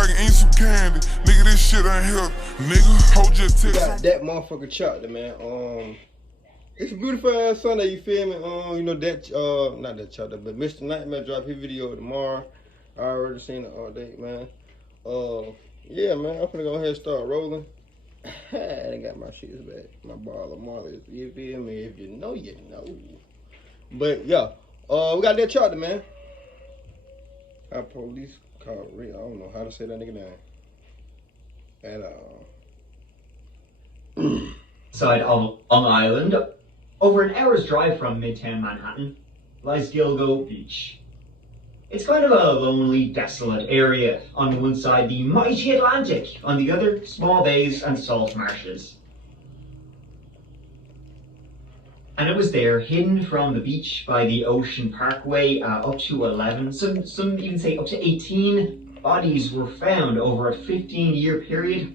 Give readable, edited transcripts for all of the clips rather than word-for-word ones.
so I can eat some candy. Nigga, this shit ain't healthy. Nigga, hold your tits. Got that motherfucker chopped, man. It's a beautiful ass Sunday, you feel me? You know that not that chopped, but Mr. Nightmare drop his video tomorrow. I already seen it all day, man. Yeah, man, I'm finna go ahead and start rolling. I got my shits back, my ball of Marley's. You feel me? If you know, you know. But yeah, we got that chopped, man. Our police called Rick. I don't know how to say that nigga name at all. Side of Long Island, over an hour's drive from Midtown Manhattan, lies Gilgo Beach. It's kind of a lonely, desolate area. On one side, the mighty Atlantic. On the other, small bays and salt marshes. And it was there, hidden from the beach by the Ocean Parkway, up to 11, some even say up to 18 bodies were found over a 15-year period,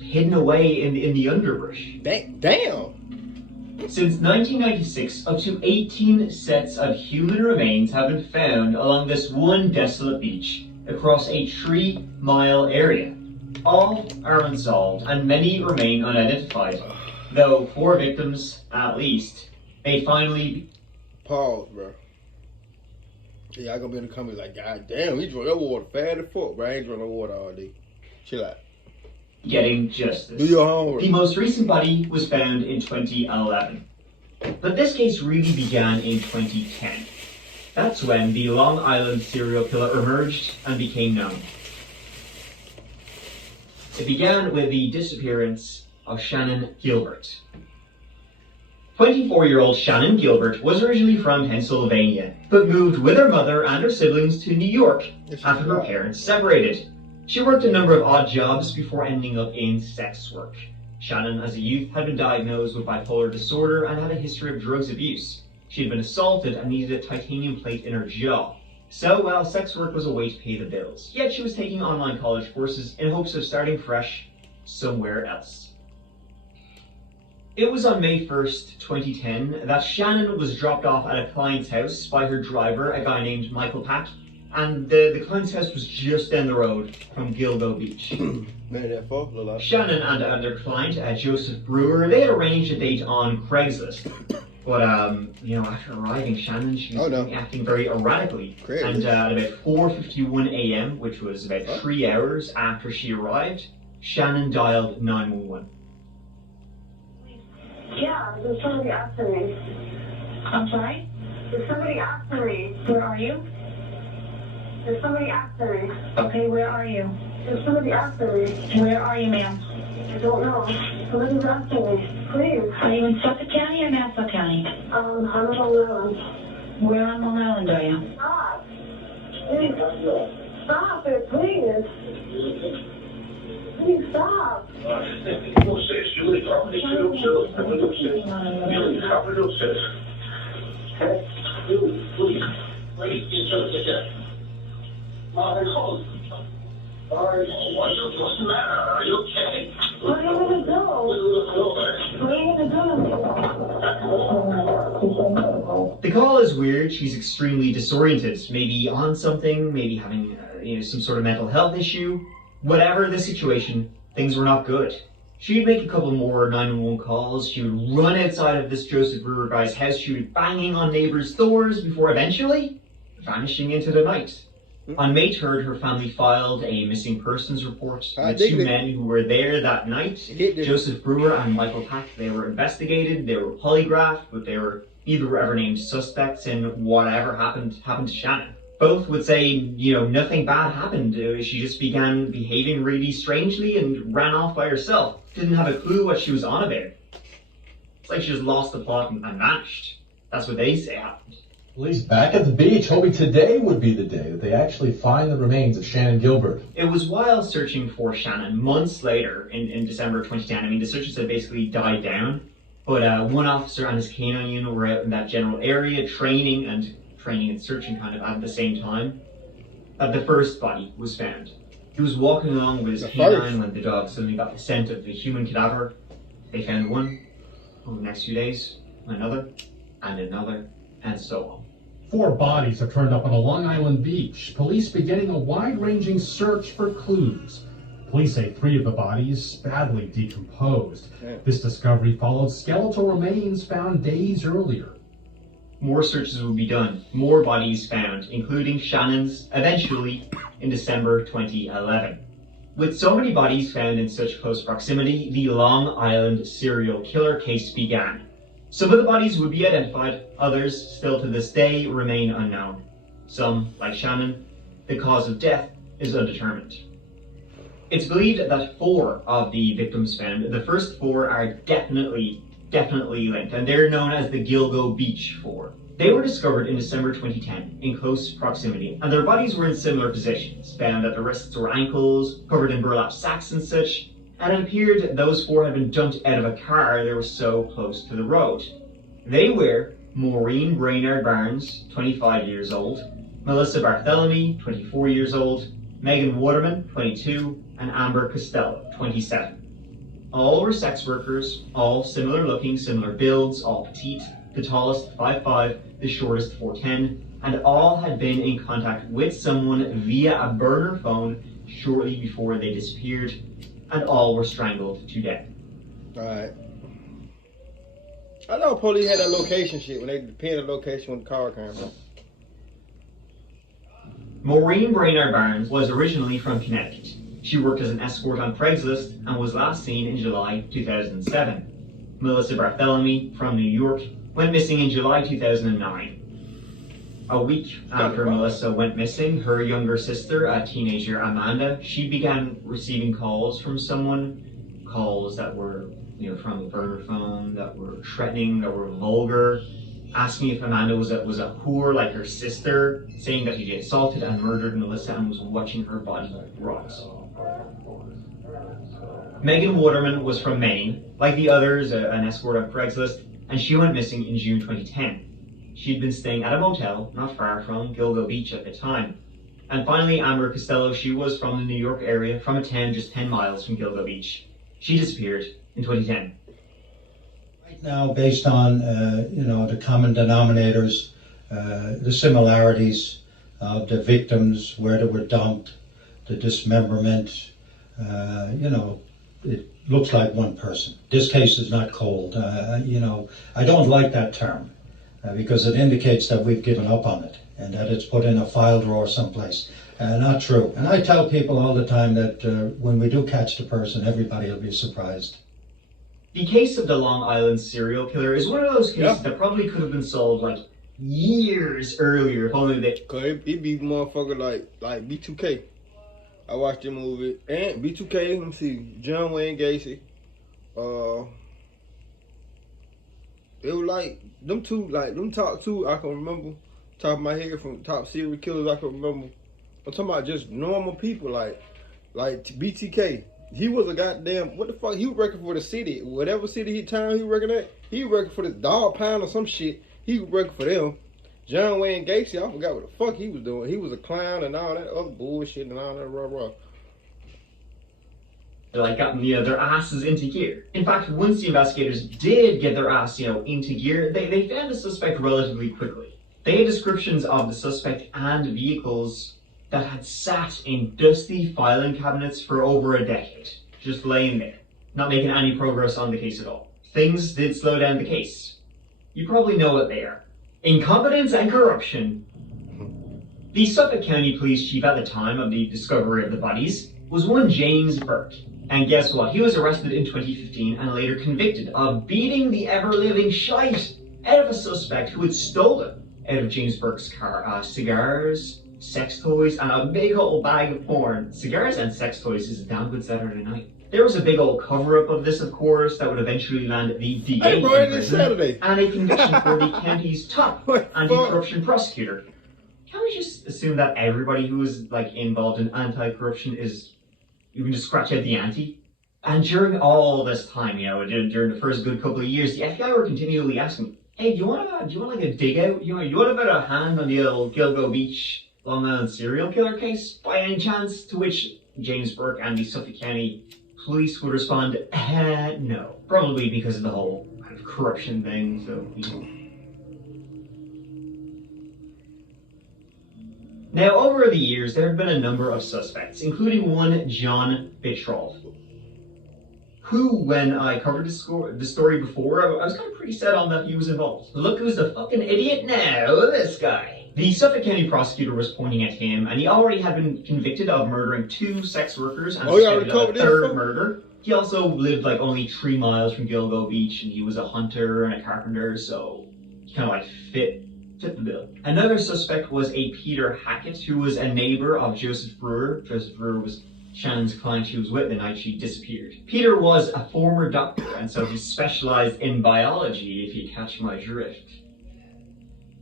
hidden away in the underbrush. Damn! Since 1996, up to 18 sets of human remains have been found along this one desolate beach across a 3-mile area. All are unsolved and many remain unidentified, though 4 victims, at least, may finally... Pause, bro. Yeah, I gonna be in the comments like, God damn, he drank that water fast as fuck, bro. I ain't drunk no water all day. Chill out. Getting justice. Do your homework. The most recent body was found in 2011. But this case really began in 2010. That's when the Long Island serial killer emerged and became known. It began with the disappearance of Shannon Gilbert. 24-year-old Shannon Gilbert was originally from Pennsylvania, but moved with her mother and her siblings to New York after her parents separated. She worked a number of odd jobs before ending up in sex work. Shannon, as a youth, had been diagnosed with bipolar disorder and had a history of drugs abuse. She had been assaulted and needed a titanium plate in her jaw. So, well, sex work was a way to pay the bills. Yet she was taking online college courses in hopes of starting fresh somewhere else. It was on May 1st, 2010, that Shannon was dropped off at a client's house by her driver, a guy named Michael Pack, and the client's house was just down the road from Gilgo Beach. Shannon and their client, Joseph Brewer, they had arranged a date on Craigslist. But, after arriving, Shannon, she was acting very erratically. And at about 4:51 a.m., which was about 3 hours after she arrived, Shannon dialed 911. Yeah, there's somebody after me. I'm sorry? There's somebody after me. Where are you? There's somebody after me. Okay, where are you? There's somebody after me. Where are you, ma'am? I don't know. Somebody's after me. Please. Are you in Suffolk County or Nassau County? I'm on Long Island. Where on Long Island are you? Stop. Please. Stop it, please. Please stop. What's the matter? Are you okay? Where are you gonna go? Where are you gonna go? The call is weird. She's extremely disoriented. Maybe on something, maybe having some sort of mental health issue. Whatever the situation, things were not good. She'd make a couple more 911 calls. She would run outside of this Joseph Brewer guy's house. She would be banging on neighbors' doors before eventually vanishing into the night. On May 3rd, her family filed a missing persons report. The 2 men who were there that night, Joseph Brewer and Michael Pack, they were investigated, they were polygraphed, but neither were ever named suspects in whatever happened to Shannon. Both would say, nothing bad happened. She just began behaving really strangely and ran off by herself. Didn't have a clue what she was on about. It's like she just lost the plot and vanished. That's what they say happened. Police back at the beach, hoping today would be the day that they actually find the remains of Shannon Gilbert. It was while searching for Shannon, months later, in December 2010. The searches had basically died down, but one officer and his canine unit were out in that general area, training and searching kind of at the same time, that the first body was found. He was walking along with his canine when the dog suddenly got the scent of the human cadaver. They found one. Over the next few days, another, and so on. 4 bodies have turned up on a Long Island beach. Police beginning a wide-ranging search for clues. Police say 3 of the bodies badly decomposed. This discovery followed skeletal remains found days earlier. More searches will be done, more bodies found, including Shannon's, eventually in December 2011. With so many bodies found in such close proximity, the Long Island serial killer case began. Some of the bodies would be identified, others, still to this day, remain unknown. Some, like Shannon, the cause of death is undetermined. It's believed that 4 of the victims found, the first 4 are definitely linked, and they're known as the Gilgo Beach 4. They were discovered in December 2010 in close proximity, and their bodies were in similar positions, found at the wrists or ankles, covered in burlap sacks and such, and it appeared those 4 had been dumped out of a car. They were so close to the road. They were Maureen Brainerd Barnes, 25 years old, Melissa Barthélemy, 24 years old, Megan Waterman, 22, and Amber Costello, 27. All were sex workers, all similar looking, similar builds, all petite, the tallest 5'5", the shortest 4'10", and all had been in contact with someone via a burner phone shortly before they disappeared, and all were strangled to death. Alright. I know police had that location shit when they pinned the location when the car came from. Maureen Brainerd Barnes was originally from Connecticut. She worked as an escort on Craigslist and was last seen in July 2007. Melissa Barthélemy, from New York, went missing in July 2009. A week after Melissa went missing, her younger sister, a teenager Amanda, she began receiving calls from someone, calls that were, from a burner phone, that were threatening, that were vulgar, asking if Amanda was a whore like her sister, saying that he had assaulted and murdered Melissa and was watching her body rot. Megan Waterman was from Maine, like the others, an escort on Craigslist, and she went missing in June 2010. She'd been staying at a motel not far from Gilgo Beach at the time. And finally, Amber Costello, she was from the New York area, from a town just 10 miles from Gilgo Beach. She disappeared in 2010. Right now, based on the common denominators, the similarities of the victims, where they were dumped, the dismemberment, it looks like one person. This case is not cold. I don't like that term because it indicates that we've given up on it and that it's put in a file drawer someplace. Not true. And I tell people all the time that when we do catch the person, everybody will be surprised. The case of the Long Island serial killer is one of those cases that probably could have been solved like years earlier if only they... Cause it be motherfucker like B2K. I watched the movie and B2K. Let me see, John Wayne Gacy. It was like them two, like them top 2. I can remember top of my head from top serial killers. I can remember. I'm talking about just normal people like BTK. He was a goddamn, what the fuck? He was working for the city, whatever city town he working at. He working for the Dog Pound or some shit. He was working for them. John Wayne Gacy, I forgot what the fuck he was doing. He was a clown and all that other bullshit and all that rah. They gotten their asses into gear. In fact, once the investigators did get their ass into gear, they found the suspect relatively quickly. They had descriptions of the suspect and vehicles that had sat in dusty filing cabinets for over a decade, just laying there, not making any progress on the case at all. Things did slow down the case. You probably know what they are. Incompetence and corruption. The Suffolk County Police Chief at the time of the discovery of the bodies was one James Burke. And guess what? He was arrested in 2015 and later convicted of beating the ever-living shite out of a suspect who had stolen out of James Burke's car cigars, sex toys, and a big old bag of porn. Cigars and sex toys is a damn good Saturday night. There was a big old cover-up of this, of course, that would eventually land the DA in prison and a conviction for the county's top anti-corruption prosecutor. Can we just assume that everybody who is involved in anti-corruption is, you can just scratch out the ante? And during all this time, during the first good couple of years, the FBI were continually asking, hey, do you want a dig out? You want a bit of a hand on the old Gilgo Beach Long Island serial killer case by any chance? To which James Burke and the Suffolk County Police would respond, no. Probably because of the whole kind of corruption thing, so, Now, over the years, there have been a number of suspects, including one John Bitrolf, who, when I covered the story before, I was kind of pretty set on that he was involved. Look who's the fucking idiot now, this guy. The Suffolk County prosecutor was pointing at him, and he already had been convicted of murdering 2 sex workers and suspected of a 3rd murder. He also lived like only 3 miles from Gilgo Beach, and he was a hunter and a carpenter, so he kind of like fit the bill. Another suspect was a Peter Hackett, who was a neighbor of Joseph Brewer. Joseph Brewer was Shannon's client she was with the night she disappeared. Peter was a former doctor, and so he specialized in biology, if you catch my drift.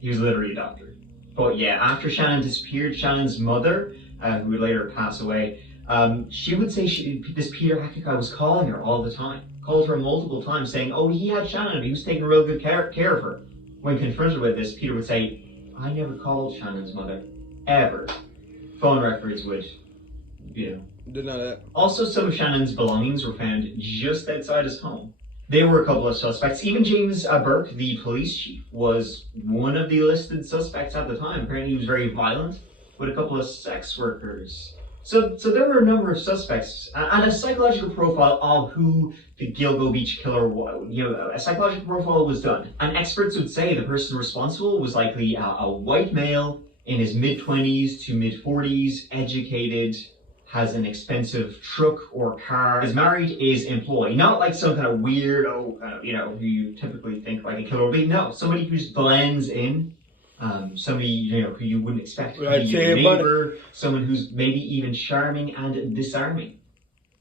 He was literally a doctor. But yeah, after Shannon disappeared, Shannon's mother, who would later pass away, she would say this Peter Hackett guy was calling her all the time. Called her multiple times saying, oh, he had Shannon, he was taking real good care of her. When confronted with this, Peter would say, I never called Shannon's mother, ever. Phone records would, deny that. Also, some of Shannon's belongings were found just outside his home. There were a couple of suspects. Even James Burke, the police chief, was one of the listed suspects at the time. Apparently he was very violent with a couple of sex workers. So there were a number of suspects, and a psychological profile of who the Gilgo Beach killer was. A psychological profile was done. And experts would say the person responsible was likely a white male in his mid-20s to mid-40s, educated, has an expensive truck or car, is married, is employed. Not like some kind of weirdo, who you typically think like a killer would be. No, somebody who just blends in. Somebody, who you wouldn't expect to be your neighbor. Someone who's maybe even charming and disarming.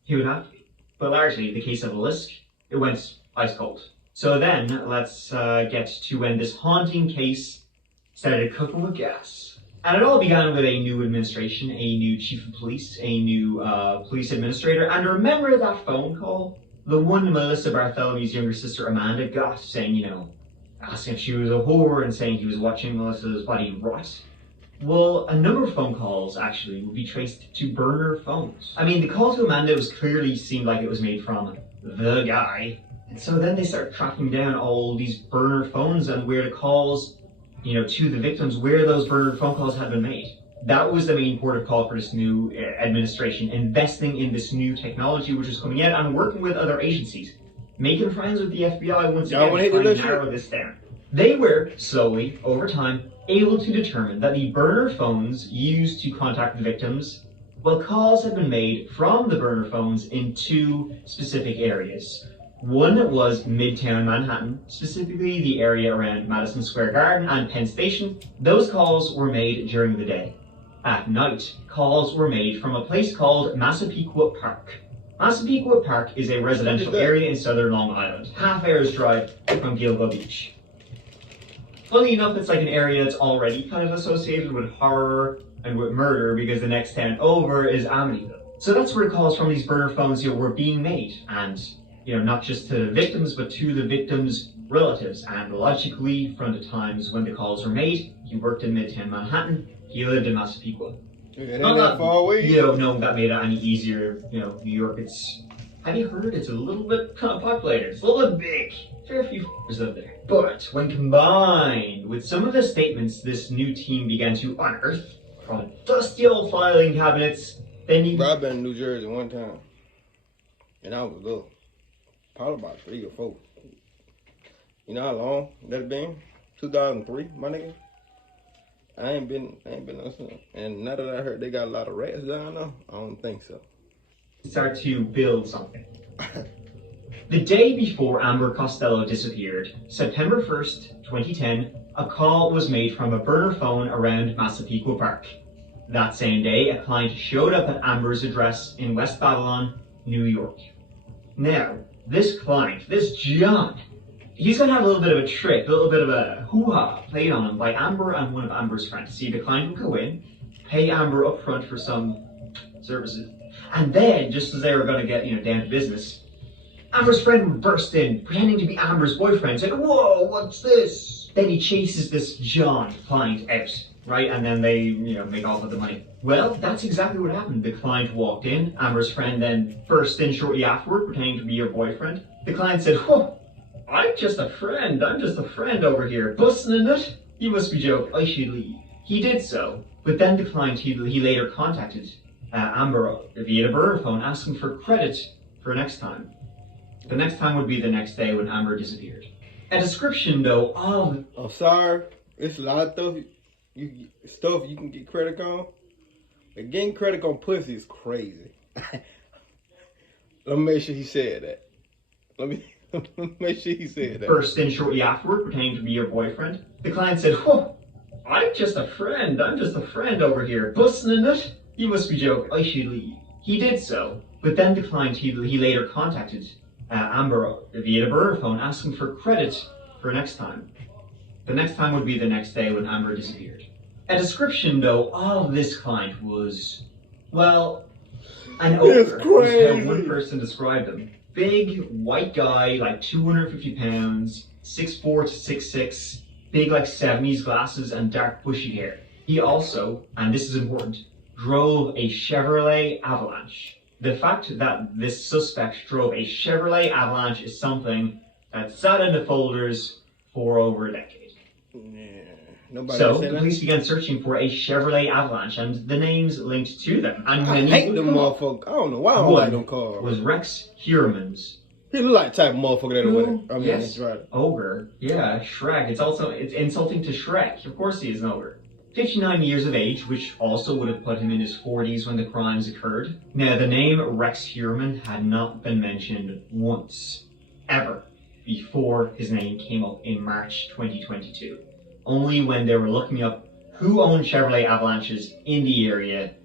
He would have to be. But largely, the case of Lisk, it went ice cold. So then, let's get to when this haunting case started cooking with gas. And it all began with a new administration, a new chief of police, a new police administrator. And remember that phone call? The one Melissa Bartholomew's younger sister Amanda got saying, asking if she was a whore and saying he was watching Melissa's body rot. Well, a number of phone calls actually would be traced to burner phones. I mean, the call to Amanda seemed like it was made from the guy. And so then they start tracking down all these burner phones and where the calls to the victims, where those burner phone calls had been made. That was the main port of call for this new administration, investing in this new technology which was coming out and working with other agencies, making friends with the FBI once again, trying to narrow this down. They were, slowly, over time, able to determine that the burner phones used to contact the victims, calls had been made from the burner phones in 2 specific areas. One was Midtown Manhattan, specifically the area around Madison Square Garden and Penn Station. Those calls were made during the day. At night, calls were made from a place called Massapequa Park. Massapequa Park is a residential area in southern Long Island, half-hour's drive from Gilgo Beach. Funny enough, it's like an area that's already kind of associated with horror and with murder because the next town over is Amityville. So that's where calls from these burner phones were being made, and not just to the victims, but to the victims' relatives. And logically, from the times when the calls were made, he worked in Midtown Manhattan, he lived in Massapequa. It ain't that far away. No, that made it any easier. New York, have you heard? It's a little bit kind of populated. It's a little bit big. There are a few f***ers up there. But when combined with some of the statements this new team began to unearth from dusty old filing cabinets, then you... I've been in New Jersey one time, and I was little. Probably about 3 or 4. You know how long that's been? 2003, my nigga. I ain't been listening. And now that I heard they got a lot of rats down there, I don't think so. Start to build something. The day before Amber Costello disappeared, September 1st, 2010, a call was made from a burner phone around Massapequa Park. That same day, a client showed up at Amber's address in West Babylon, New York. Now, this client, this John, he's going to have a little bit of a trick, a little bit of a hoo-ha played on him by Amber and one of Amber's friends. See, the client would go in, pay Amber up front for some services, and then, just as they were going to get, down to business, Amber's friend would burst in, pretending to be Amber's boyfriend, saying, whoa, what's this? Then he chases this John client out, right? And then they, make off with the money. Well, that's exactly what happened. The client walked in, Amber's friend then burst in shortly afterward, pretending to be your boyfriend. The client said, whoa, I'm just a friend over here, busting a nut. You must be joking, I should leave. He did so, but then declined. He later contacted Amber via the burner phone, asking for credit for next time. The next time would be the next day when Amber disappeared. A description, though, of... I'm sorry, it's a lot of stuff you can get credit on. But getting credit on pussy is crazy. Let me make sure he said that. Let me make sure he said that. Burst in shortly afterward, pretending to be your boyfriend. The client said, "Oh, I'm just a friend over here. Busting in it? You must be joking. I should leave." He did so, but then declined. He later contacted Amber via the burner phone, asking for credit for next time. The next time would be the next day when Amber disappeared. A description, though, of this client was, well, an ogre, was how one person described him. Big, white guy, like 250 pounds, 6'4" to 6'6", big like 70s glasses and dark bushy hair. He also, and this is important, drove a Chevrolet Avalanche. The fact that this suspect drove a Chevrolet Avalanche is something that sat in the folders for over a decade. Nobody so the police began searching for a Chevrolet Avalanche and the names linked to them. And I hate them motherfuckers. I don't know why I don't like them cars. Was Rex Heuermann's. He look like the type of motherfucker that would. I mean, yes, ogre. Yeah, Shrek. It's insulting to Shrek. Of course he is an ogre. 59 years of age, which also would have put him in his 40s when the crimes occurred. Now, the name Rex Heuermann had not been mentioned once, ever, before his name came up in March 2022. Only when they were looking up who owned Chevrolet Avalanches in the area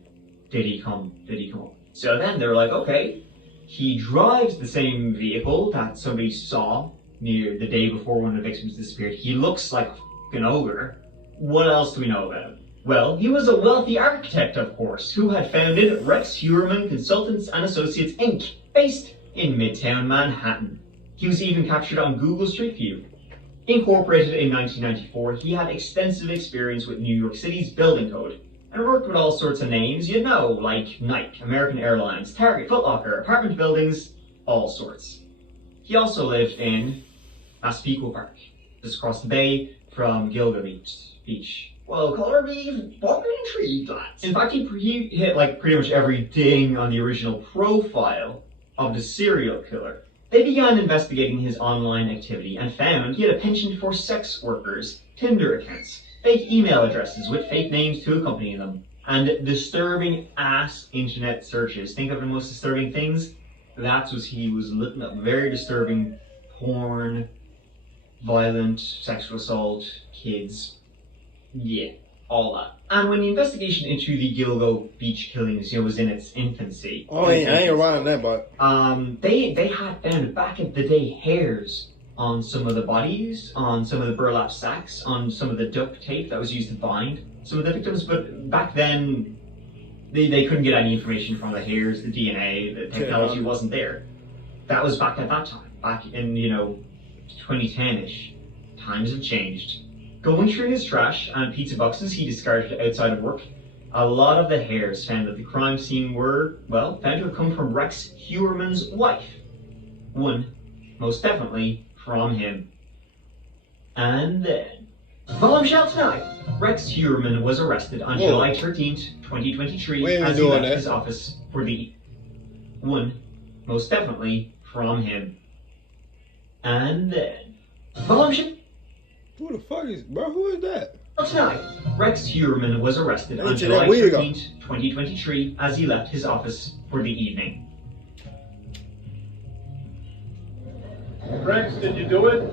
did he come up. So then they were like, okay, he drives the same vehicle that somebody saw near the day before one of the victims disappeared. He looks like a fucking ogre. What else do we know about him? Well, he was a wealthy architect, of course, who had founded Rex Heuermann Consultants and Associates, Inc., based in Midtown Manhattan. He was even captured on Google Street View. Incorporated in 1994, he had extensive experience with New York City's building code, and worked with all sorts of names you'd know, like Nike, American Airlines, Target, Foot Locker, apartment buildings, all sorts. He also lived in Massapequa Park, just across the bay from Gilgo Beach. Well, color me fucking intrigued, lads. In fact, he hit like pretty much every ding on the original profile of the serial killer. They began investigating his online activity and found he had a penchant for sex workers, Tinder accounts, fake email addresses with fake names to accompany them, and disturbing ass internet searches. Think of the most disturbing things? That's what he was looking up. Very disturbing porn, violent sexual assault, kids. Yeah, all that. And when the investigation into the Gilgo Beach killings, was in its infancy. Oh, I ain't around that, but they had found back in the day hairs on some of the bodies, on some of the burlap sacks, on some of the duct tape that was used to bind some of the victims. But back then, they couldn't get any information from the hairs, the DNA, the technology wasn't there. That was back at that time, back in 2010-ish. Times have changed. Going through his trash and pizza boxes he discarded outside of work, a lot of the hairs found at the crime scene were, found to have come from Rex Heuermann's wife. One, most definitely, from him. And then, bombshell tonight, Rex Heuermann was arrested on July 13th, 2023, as he left his office for the one, most definitely, from him. And then, bombshell. Who the fuck is, bro? Who is that? Tonight, Rex Heuermann was arrested on July 13th, 2023, as he left his office for the evening. Rex, did you do it?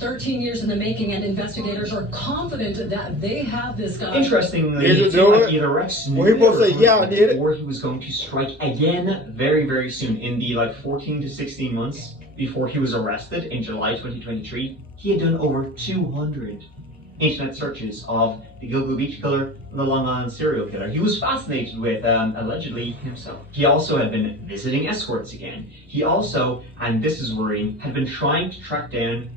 13 years in the making, and investigators are confident that they have this guy. Interestingly, it seemed like either Rex knew or he was going to strike again very, very soon. In the 14 to 16 months before he was arrested in July 2023, he had done over 200 internet searches of the Gilgo Beach killer and the Long Island serial killer. He was fascinated with, allegedly, himself. He also had been visiting escorts again. He also, and this is worrying, had been trying to track down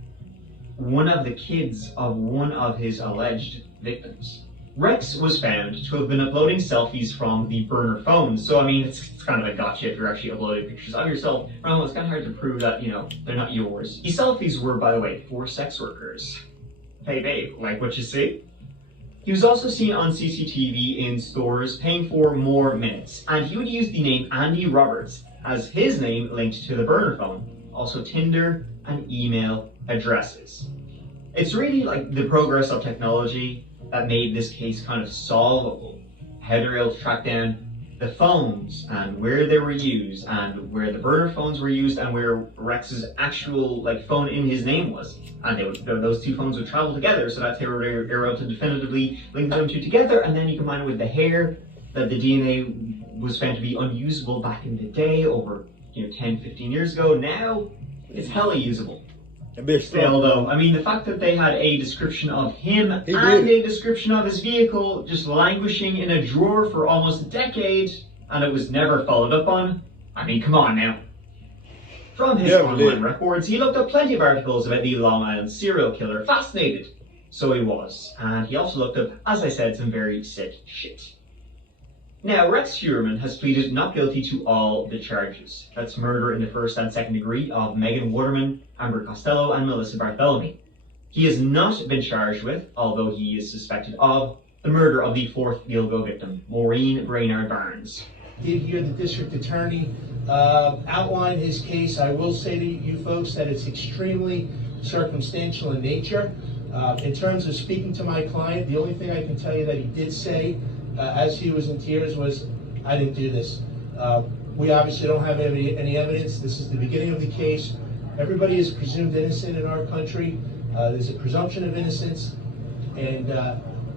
one of the kids of one of his alleged victims. Rex was found to have been uploading selfies from the burner phone, so I mean, it's kind of a gotcha if you're actually uploading pictures of yourself. Well, it's kind of hard to prove that, they're not yours. These selfies were, by the way, for sex workers. Hey babe, like what you see? He was also seen on CCTV in stores paying for more minutes, and he would use the name Andy Roberts as his name linked to the burner phone, also Tinder and email addresses. It's really like the progress of technology that made this case kind of solvable. How they were able to track down the phones and where they were used and where the burner phones were used and where Rex's actual phone in his name was. And those two phones would travel together, so that they were able to definitively link them two together. And then you combine it with the hair, that the DNA was found to be unusable back in the day, over 10, 15 years ago. Now it's hella usable. Still, though, I mean, the fact that they had a description of him and a description of his vehicle just languishing in a drawer for almost a decade, and it was never followed up on, I mean, come on now. From his online records, he looked up plenty of articles about the Long Island serial killer. Fascinated. So he was. And he also looked up, as I said, some very sick shit. Now, Rex Heuermann has pleaded not guilty to all the charges. That's murder in the first and second degree of Megan Waterman, Amber Costello, and Melissa Bartholomew. He has not been charged with, although he is suspected of, the murder of the fourth Gilgo victim, Maureen Brainard Barnes. Did hear the district attorney outline his case. I will say to you folks that it's extremely circumstantial in nature. In terms of speaking to my client, the only thing I can tell you that he did say as he was in tears was, I didn't do this. We obviously don't have any evidence. This is the beginning of the case. Everybody is presumed innocent in our country. There's a presumption of innocence, and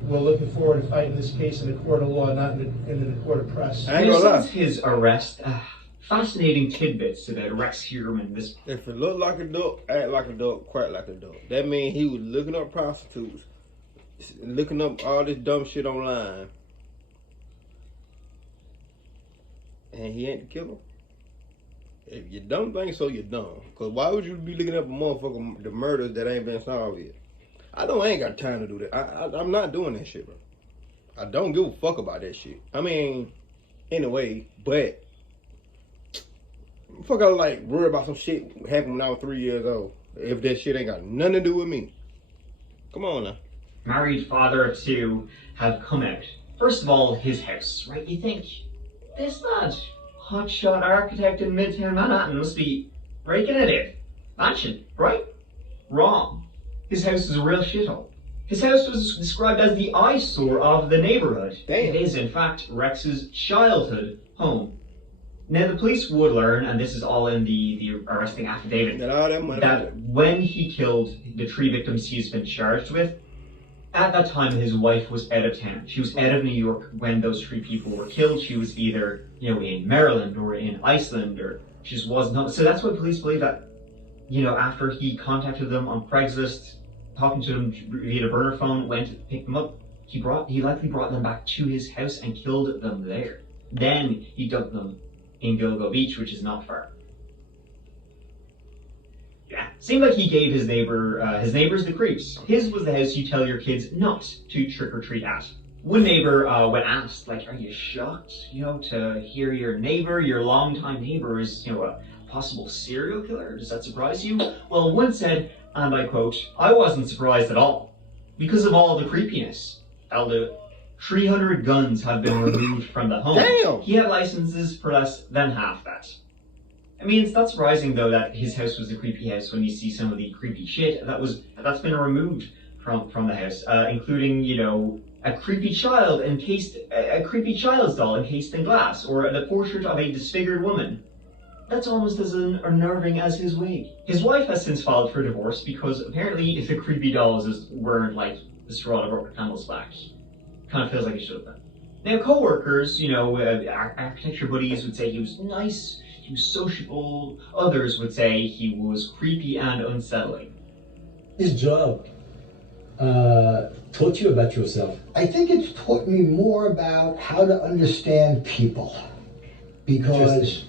we're looking forward to fighting this case in the court of law, not in the court of press. Since his arrest, fascinating tidbits about Rex Heuermann. If it looked like a duck, act like a duck, quack like a duck. That means he was looking up prostitutes, looking up all this dumb shit online. And he ain't the killer. If you don't think so, you're dumb. Because why would you be looking up a motherfucker, the murders that ain't been solved yet? I ain't got time to do that. I'm not doing that shit, bro. I don't give a fuck about that shit. I mean, anyway, but fuck, I worry about some shit happened when I was 3 years old. If that shit ain't got nothing to do with me. Come on now. Married father of two have come out. First of all, his house, right? You think, this lad, hotshot architect in Midtown Manhattan, must be breaking it in. Mansion, right? Wrong. His house is a real shithole. His house was described as the eyesore of the neighborhood. Damn. It is, in fact, Rex's childhood home. Now, the police would learn, and this is all in the arresting affidavit, that when he killed the three victims he's been charged with, at that time his wife was out of town. She was out of New York when those three people were killed. She was either, in Maryland or in Iceland, or she just was not. So that's why police believe that, after he contacted them on Craigslist, talking to them via the burner phone, went to pick them up, he likely brought them back to his house and killed them there. Then he dumped them in Gilgo Beach, which is not far. Yeah, seemed like he gave his neighbors the creeps. His was the house you tell your kids not to trick-or-treat at. One neighbor, when asked, are you shocked, to hear your neighbor, your longtime neighbor is, a possible serial killer? Does that surprise you? Well, one said, and I quote, I wasn't surprised at all, because of all the creepiness. That'll do it. 300 guns have been removed from the home. Damn! He had licenses for less than half that. I mean, it's not surprising, though, that his house was a creepy house when you see some of the creepy shit that's been removed from the house, including, a creepy child's doll encased in glass, or the portrait of a disfigured woman. That's almost as unnerving as his wig. His wife has since filed for divorce because apparently if the creepy dolls weren't the straw that broke the camel's back. Kind of feels like it should have been. Now, co-workers, architecture buddies would say he was nice, he was sociable. Others would say he was creepy and unsettling. His job taught you about yourself? I think it's taught me more about how to understand people. Because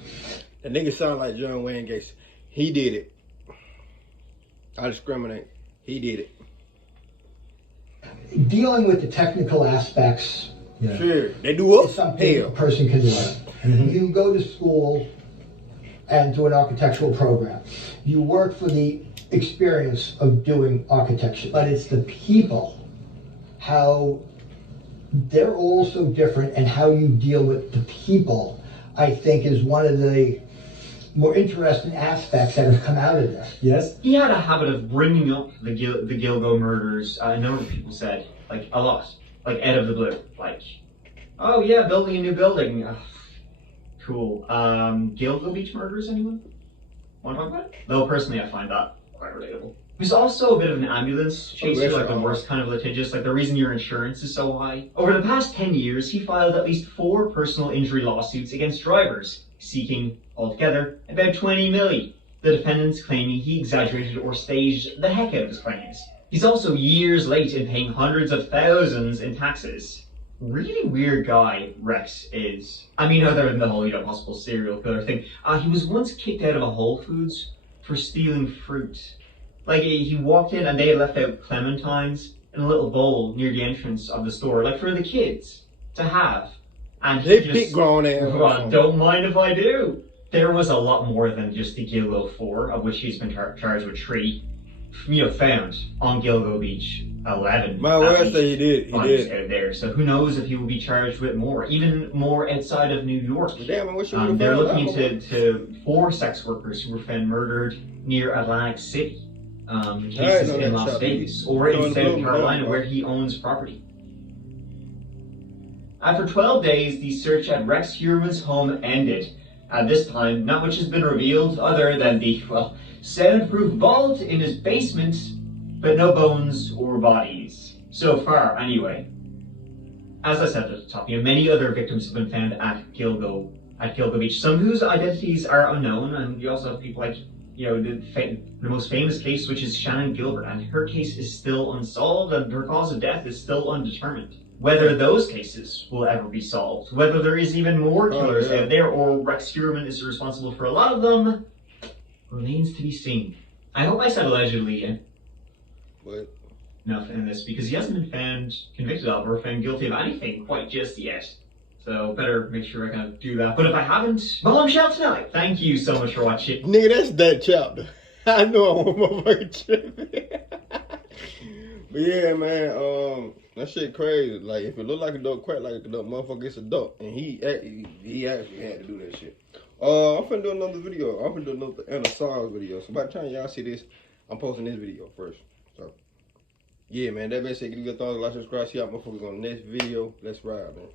the nigga sound like John Wayne Gacy. He did it. I discriminate. He did it. Dealing with the technical aspects, sure, they do up. Is something a person can learn. Mm-hmm. You go to school and do an architectural program. You work for the experience of doing architecture, but it's the people, how they're all so different, and how you deal with the people, I think, is one of the more interesting aspects that have come out of this. Yes? He had a habit of bringing up the Gilgo murders, a number of people said, like, a lot. Like, out of the blue. Like, oh yeah, building a new building. Ugh, cool. Gilgo Beach murders, anyone? Want to talk about it? Though, personally, I find that quite relatable. He was also a bit of an ambulance chaser, like the worst kind of litigious, like the reason your insurance is so high. Over the past 10 years, he filed at least 4 personal injury lawsuits against drivers, seeking, altogether, about 20 million. The defendants claiming he exaggerated or staged the heck out of his claims. He's also years late in paying hundreds of thousands in taxes. Really weird guy, Rex is. I mean, other than the whole, possible serial killer thing. He was once kicked out of a Whole Foods for stealing fruit. Like, he walked in and they had left out clementines in a little bowl near the entrance of the store, like for the kids to have. And they big grown ass. Well, don't mind if I do. There was a lot more than just the Gilgo 4, of which he's been charged with 3. Found on Gilgo Beach 11. My word say he did. Out there. So who knows if he will be charged with more, even more outside of New York. Damn, I wish they're looking into 4 sex workers who were found murdered near Atlantic City. Cases in Las Vegas or in South Carolina where he owns property. After 12 days, the search at Rex Heuermann's home ended. At this time, not much has been revealed other than the, soundproof vault in his basement, but no bones or bodies. So far, anyway. As I said at the top, many other victims have been found at Gilgo Beach, some whose identities are unknown, and you also have people like, the most famous case, which is Shannon Gilbert, and her case is still unsolved, and her cause of death is still undetermined. Whether those cases will ever be solved, whether there is even more killers out there, or Rex Heuermann is responsible for a lot of them, remains to be seen. I hope I said allegedly enough in this, because he hasn't been found convicted of or found guilty of anything quite just yet. So better make sure I kind of do that. But if I haven't, bombshell tonight. Thank you so much for watching. Nigga, that's that chapter. I know I want motherfucking tripping. But yeah, man, that shit crazy. Like, if it look like a duck, quack like a duck, motherfucker, it's a duck. And he actually had to do that shit. I'm finna do another video. I'm finna do another Anna video. So by the time y'all see this, I'm posting this video first. So, yeah, man, that being said, give me a thumbs up, like, subscribe, see y'all motherfuckers on the next video. Let's ride, man.